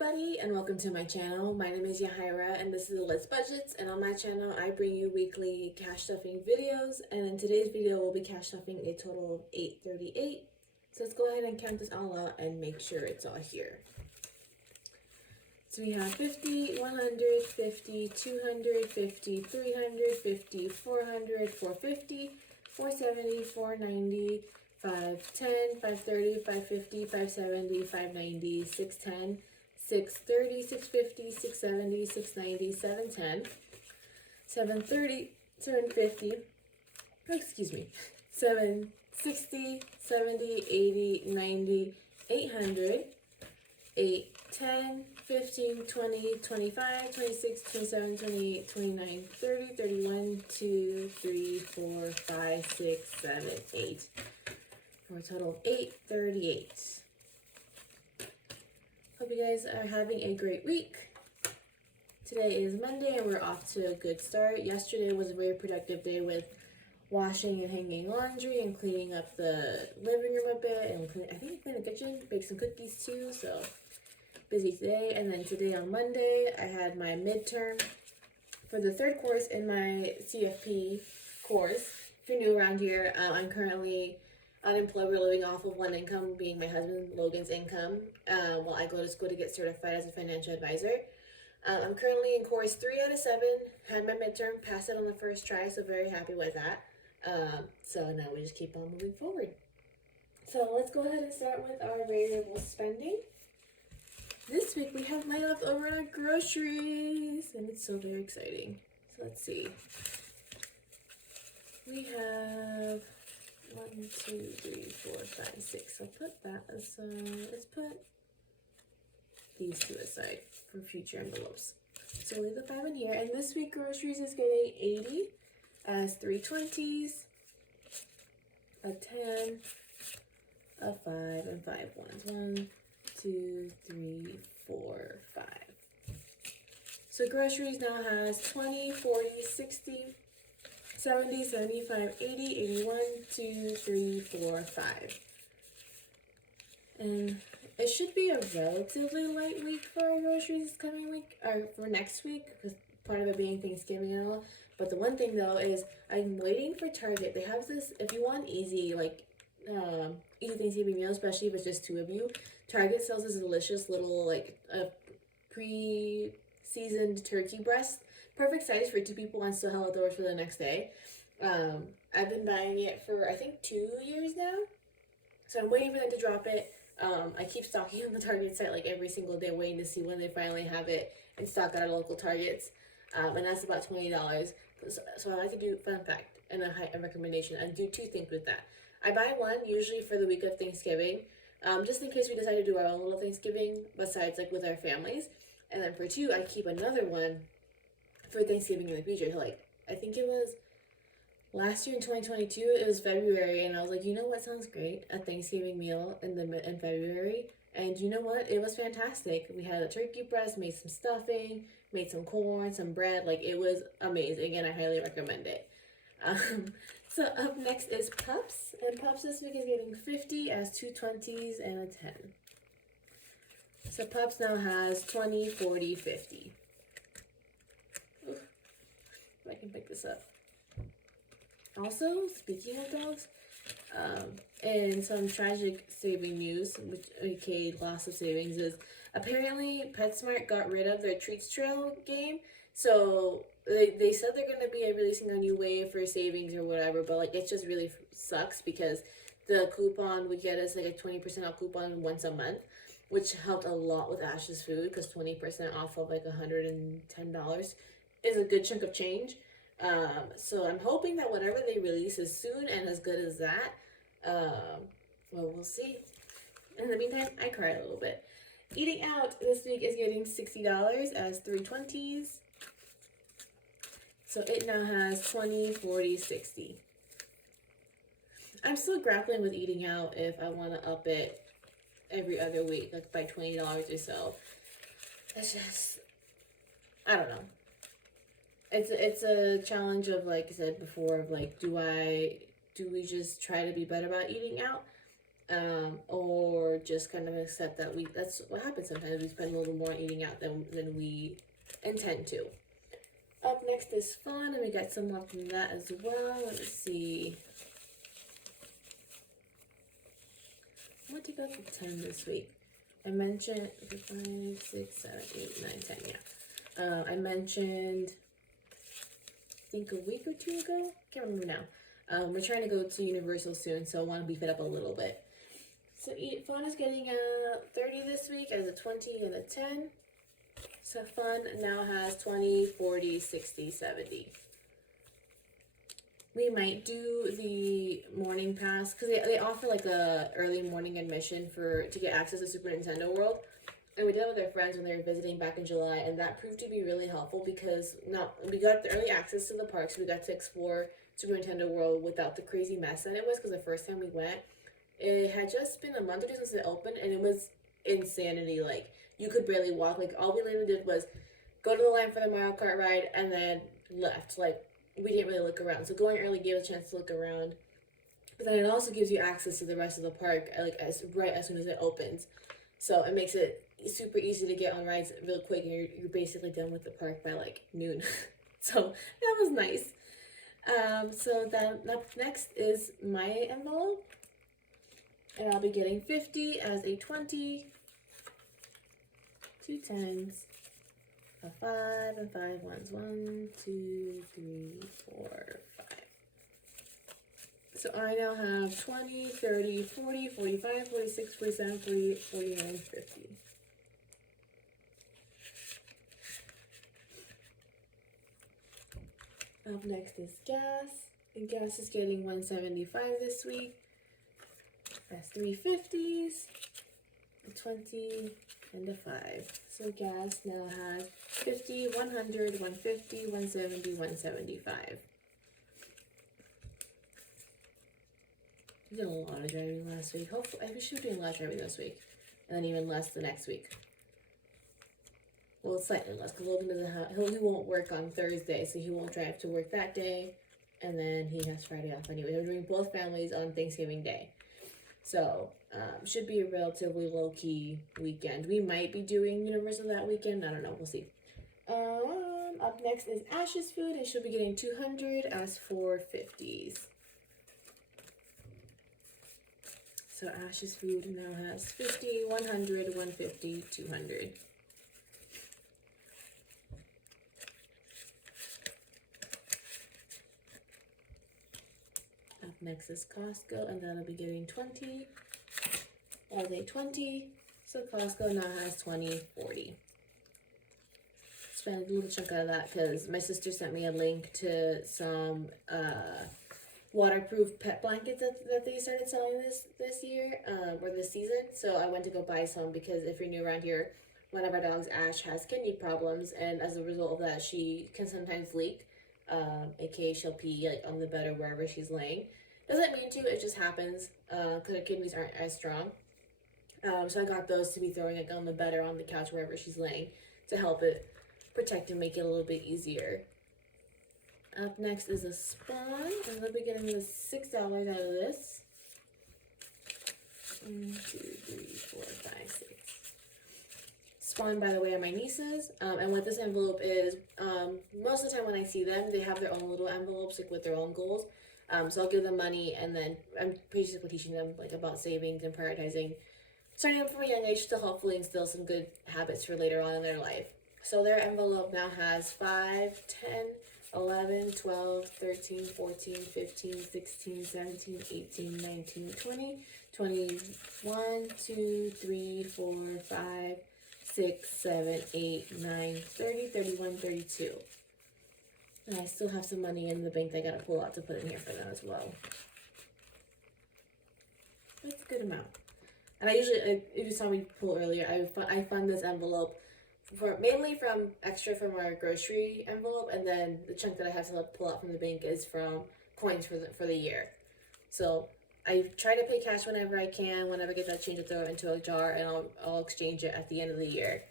everybody, and welcome to my channel. My name is Yahaira, and this is Let's Budgets, and on my channel I bring you weekly cash stuffing videos, and in today's video we'll be cash stuffing a total of 838. So let's go ahead and count this all out and make sure it's all here. So we have 50, 100, 50, 250, 350, 400, 450, 470, 490, 510, 530, 550, 570, 590, 610, 630, 650, 670, 690, 710, 730, 750, excuse me, 760, 70, 80, 90, 800, 8, 10, 15, 20, 25, 26, 27, 28, 29, 30, 31, 2, 3, 4, 5, 6, 7, 8. For a total of 838. Hope you guys are having a great week. Today is Monday and we're off to a good start. Yesterday was a very productive day with washing and hanging laundry and cleaning up the living room a bit, and I think I cleaned the kitchen, baked some cookies too, so busy today. And then today on Monday I had my midterm for the third course in my CFP course. If you're new around here, I'm currently unemployed. We're living off of one income, being my husband Logan's income, while I go to school to get certified as a financial advisor. I'm currently in course 3 out of 7, had my midterm, passed it on the first try, so very happy with that. So now we just keep on moving forward. So let's go ahead and start with our variable spending. This week we have money left over on our groceries, and it's so very exciting. So let's see. We have 1, 2, 3, 4, 5, 6. I'll put that aside. Let's put these two aside for future envelopes. So leave the 5 in here. And this week groceries is getting 80 as 3 20s, a 10, a 5, and 5 ones. 1, 2, 3, 4, 5. So groceries now has 20, 40, 60, 70, 75, 80, 81, 2, 3, 4, 5. And it should be a relatively light week for our groceries this coming week, or for next week, because part of it being Thanksgiving and all. But the one thing though is I'm waiting for Target. They have this, if you want easy, like, easy Thanksgiving meal, especially if it's just 2 of you, Target sells this delicious little, like, pre-seasoned turkey breast. Perfect size for 2 people and still held outdoors for the next day. I've been buying it for I think 2 years now, so I'm waiting for them to drop it. I keep stocking on the Target site like every single day, waiting to see when they finally have it in stock at our local Targets, and that's about $20. So I like to do, fun fact and a recommendation, I do 2 things with that. I buy one usually for the week of Thanksgiving, just in case we decide to do our own little Thanksgiving besides like with our families, and then for 2 I keep another one for Thanksgiving in the future. Like, I think it was last year in 2022, it was February, and I was like, you know what sounds great? A Thanksgiving meal in February. And you know what? It was fantastic. We had a turkey breast, made some stuffing, made some corn, some bread. Like, it was amazing, and I highly recommend it. So up next is Pups, and Pups this week is getting 50 as 2 20s and a 10. So Pups now has 20, 40, 50. Oof, if I can pick this up. Also, speaking of dogs, and some tragic saving news, which aka loss of savings, is apparently PetSmart got rid of their Treats Trail game. So they said they're going to be releasing a new wave for savings or whatever, but like it just really sucks because the coupon we get is like a 20% off coupon once a month, which helped a lot with Ash's food, because 20% off of like $110 is a good chunk of change. So I'm hoping that whatever they release is soon and as good as that. Well, we'll see. In the meantime, I cried a little bit. Eating out this week is getting $60 as 3 20s. So it now has 20, 40, 60. I'm still grappling with eating out if I want to up it every other week, like by $20 or so. It's just, I don't know. It's a challenge of, like I said before, of like, do we just try to be better about eating out? or just kind of accept that that's what happens sometimes. We spend a little more on eating out than we intend to. Up next is fun, and we got some left from that as well. Let's see. I'm going to go for 10 this week. I mentioned 5, 6, 7, 8, 9, 10, yeah. I mentioned, I think a week or two ago? Can't remember now. We're trying to go to Universal soon, so I want to beef it up a little bit. So Fun is getting a 30 this week as a 20 and a 10. So Fun now has 20, 40, 60, 70. We might do the morning pass because they offer like a early morning admission to get access to Super Nintendo World, and we did it with our friends when they were visiting back in July, and that proved to be really helpful because now we got the early access to the parks. We got to explore Super Nintendo World without the crazy mess that it was, because the first time we went, it had just been a month or two since it opened, and it was insanity. Like, you could barely walk. Like, all we literally did was go to the line for the Mario Kart ride and then left. Like, we didn't really look around. So going early gave us a chance to look around. But then it also gives you access to the rest of the park right as soon as it opens. So it makes it super easy to get on rides real quick, and you're basically done with the park by like noon. So that was nice. So then up next is my envelope. And I'll be getting 50 as a 20, 2 10s, a 5, and 5 ones. 1, 2, 3, 4, 5. So I now have 20, 30, 40, 45, 46, 47, 48, 49, 50. Up next is gas. And gas is getting 175 this week. That's 3 50s, a 20, and a 5. So gas now has 50, 100, 150, 170, 175. We did a lot of driving last week. Hopefully, I wish we were doing a lot of driving this week, and then even less the next week. Well, slightly less, because Logan doesn't have, he won't work on Thursday, so he won't drive to work that day, and then he has Friday off anyway. We're doing both families on Thanksgiving Day. So, should be a relatively low-key weekend. We might be doing Universal that weekend. I don't know. We'll see. Up next is Ash's food, and she'll be getting 200 as 450s. So Ash's food now has 50, 100, 150, 200. Up next is Costco, and that'll be getting 20 as a 20. So Costco now has 20, 40. Spend a little chunk out of that because my sister sent me a link to some waterproof pet blankets that they started selling this year or this season. So I went to go buy some because if you're new around here, one of our dogs, Ash, has kidney problems, and as a result of that, she can sometimes leak. AKA she'll pee like on the bed or wherever she's laying. Doesn't mean to, it just happens because her kidneys aren't as strong. So I got those to be throwing like on the bed or on the couch wherever she's laying to help it protect and make it a little bit easier. Up next is a Spawn, and they'll be getting the $6 out of this. 1, 2, 3, 4, 5, 6. Spawn, by the way, are my nieces, and what this envelope is, most of the time when I see them, they have their own little envelopes like with their own goals. So I'll give them money, and then I'm basically teaching them like about savings and prioritizing, starting them from a young age to hopefully instill some good habits for later on in their life. So their envelope now has 5, 10, 11, 12, 13, 14, 15, 16, 17, 18, 19, 20, 21, 2, 3, 4, 5, 6, 7, 8, 9, 30, 31, 32. And I still have some money in the bank that I gotta pull out to put in here for them as well. That's a good amount. And I usually, if you saw me pull earlier, I fund this envelope mainly from extra from our grocery envelope, and then the chunk that I have to pull out from the bank is from coins for the year. So I try to pay cash whenever I can. Whenever I get that change, I throw it into a jar, and I'll exchange it at the end of the year,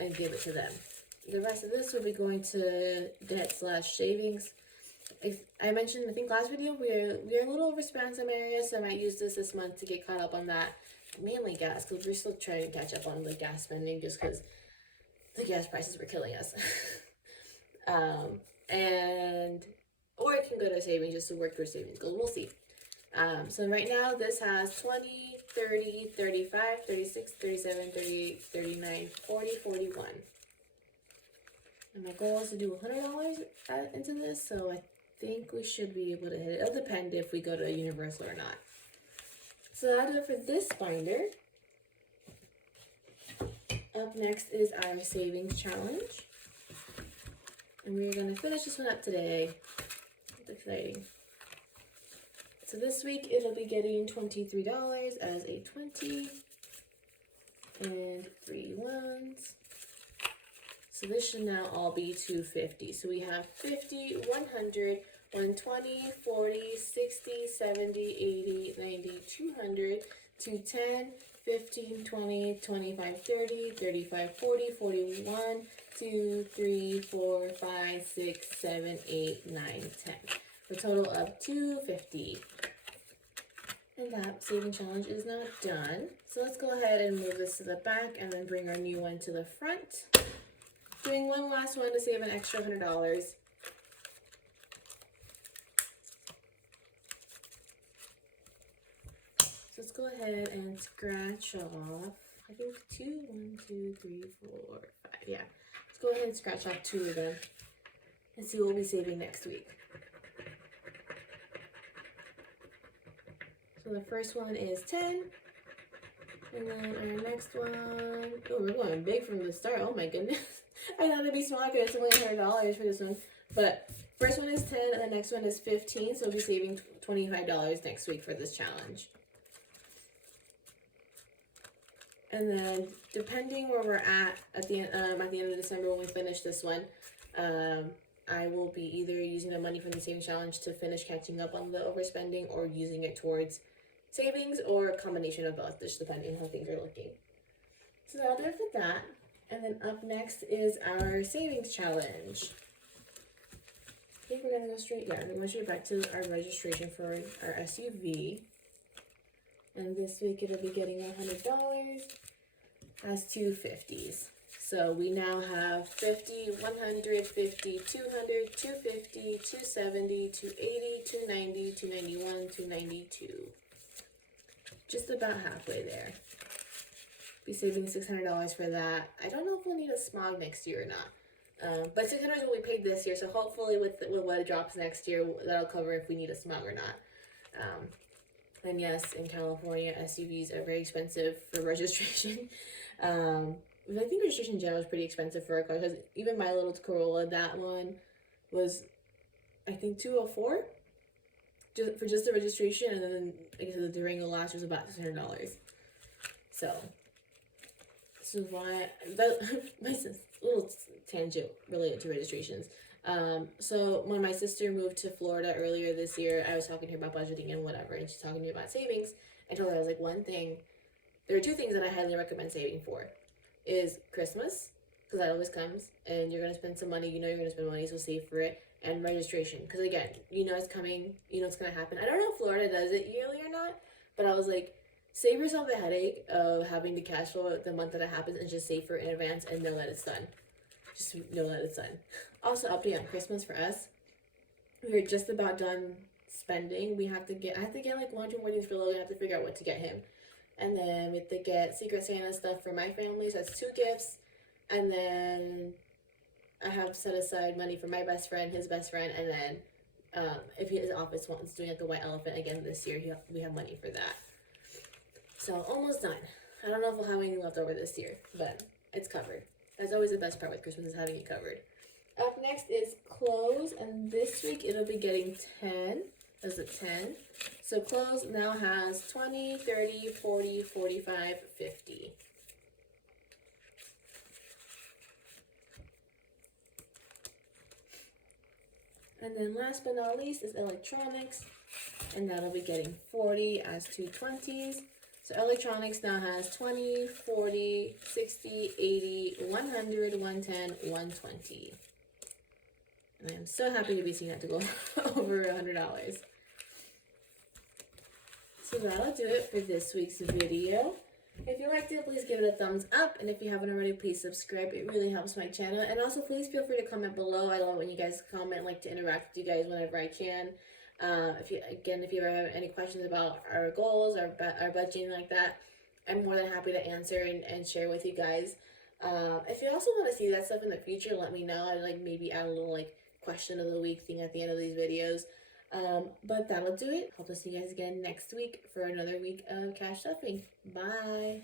and give it to them. The rest of this will be going to debt/savings. I mentioned, I think last video, we are a little overspent in some areas, so I might use this month to get caught up on that. Mainly gas, because we're still trying to catch up on the gas spending, just because the gas prices were killing us. And or it can go to savings just to work towards savings goals. We'll see. So right now this has 20, 30, 35, 36, 37, 38, 39, 40, 41. And my goal is to do $100 into this, so I think we should be able to hit it. It'll depend if we go to Universal or not. So that'll do it for this binder. Up next is our savings challenge. And we're going to finish this one up today. It's exciting. So this week it'll be getting $23 as a 20 and 3 ones. So this should now all be $250. So we have 50, 100, 120, 40, 60, 70, 80, 90, 200, 210, 15, 20, 25, 30, 35, 40, 41, 2, 3, 4, 5, 6, 7, 8, 9, 10. For a total of $250. And that saving challenge is now done. So let's go ahead and move this to the back and then bring our new one to the front. Doing one last one to save an extra $100. So let's go ahead and scratch off, I think 2, 1, 2, 3, 4, 5, yeah. Let's go ahead and scratch off 2 of them and see what we'll be saving next week. So the first one is 10, and then our next one, oh, we're going big from the start, oh my goodness. I thought it'd be smaller because it's only $100 for this one, but first one is 10, and the next one is 15, so we'll be saving $25 next week for this challenge. And then, depending where we're at the end of December when we finish this one, I will be either using the money from the savings challenge to finish catching up on the overspending, or using it towards savings, or a combination of both, just depending on how things are looking. So that'll do it for that. And then up next is our savings challenge. I think we're gonna go straight, yeah, we're going straight back to our registration for our SUV. And this week it'll be getting $100 as 250s. So we now have 50, 100, 50, 200, 250, 270, 280, 290, 291, 292. Just about halfway there. Be saving $600 for that. I don't know if we'll need a smog next year or not. But $600 is what we paid this year, so hopefully with what it drops next year, that'll cover if we need a smog or not. And yes, in California, SUVs are very expensive for registration. I think registration in general is pretty expensive for a car, because even my little Corolla, that one was, I think, $204 for just the registration, and then like I said, the Durango last was about $600. So this is why my little tangent related to registrations. So when my sister moved to Florida earlier this year, I was talking to her about budgeting and whatever, and she's talking to me about savings. I told her, I was like, there are 2 things that I highly recommend saving for. Is Christmas, because that always comes, and you're going to spend some money, you know you're going to spend money, so save for it, and registration, because again, you know it's coming, you know it's going to happen. I don't know if Florida does it yearly or not, but I was like, save yourself the headache of having to cash flow the month that it happens, and just save for it in advance, and know that it's done. Just know that it's done. Also, update on Christmas for us, we're just about done spending. I have to get like 1 or 2 more things for Logan. I have to figure out what to get him. And then we have to get Secret Santa stuff for my family, so that's 2 gifts. And then I have set aside money for my best friend, his best friend, and then if his office wants doing like the white elephant again this year, we have money for that. So almost done. I don't know if we'll have anything left over this year, but it's covered. That's always the best part with Christmas, is having it covered. Up next is clothes, and this week it'll be getting 10. That's a 10. So clothes now has 20, 30, 40, 45, 50. And then last but not least is electronics, and that'll be getting 40 as 2 20s. So electronics now has 20, 40, 60, 80, 100, 110, 120. And I'm so happy to be seeing that to go over $100. So that'll do it for this week's video. If you liked it, please give it a thumbs up. And if you haven't already, please subscribe. It really helps my channel. And also, please feel free to comment below. I love when you guys comment. I like to interact with you guys whenever I can. If you ever have any questions about our goals, our budgeting like that, I'm more than happy to answer and share with you guys. If you also want to see that stuff in the future, let me know. I'd like maybe add a little like question of the week thing at the end of these videos. But that'll do it. Hope to see you guys again next week for another week of cash stuffing. Bye.